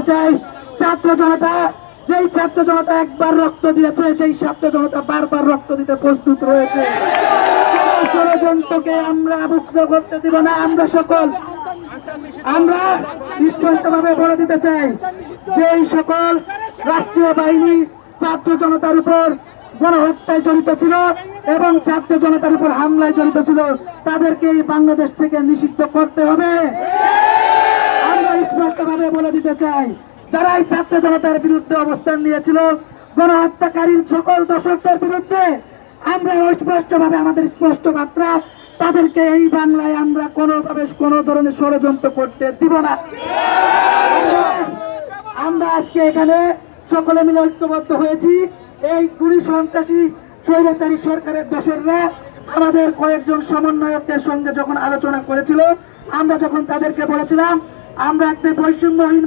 দিতে চাই, ছাত্র জনতা, যেই ছাত্র জনতা একবার রক্ত দিয়েছে সেই ছাত্র জনতা বারবার রক্ত দিতে প্রস্তুত রয়েছে। ষড়যন্ত্রকে আমরা মুক্ত করতে দিব না। আমরা স্পষ্টভাবে বলে দিতে চাই, যেই সকল রাষ্ট্রীয় বাহিনী ছাত্র জনতার উপর গণহত্যায় জড়িত ছিল এবং ছাত্র জনতার উপর হামলায় জড়িত ছিল, তাদেরকে এই বাংলাদেশ থেকে নিষিদ্ধ করতে হবে। আমরা স্পষ্টভাবে বলে দিতে চাই, যারা এই ছাত্র জনতার বিরুদ্ধে অবস্থান নিয়েছিল, গণহত্যাকারীর সকল দর্শকদের বিরুদ্ধে, আমরা স্পষ্টভাবে আমাদের স্পষ্ট বার্তা, তাদেরকে এই বাংলায় আমরা কোনোভাবে কোনো ধরনের ষড়যন্ত্র করতে দিব না। আমরা আজকে এখানে সকলে মিলে ঐক্যবদ্ধ হয়েছি। এই গুলি সন্ত্রাসী স্বৈরাচারী সরকারের দোসররা আমাদের কয়েকজন সমন্বয়কের সঙ্গে যখন আলোচনা করেছিল, আমরা যখন তাদেরকে বলেছিলাম আমরা একটা বৈষম্যহীন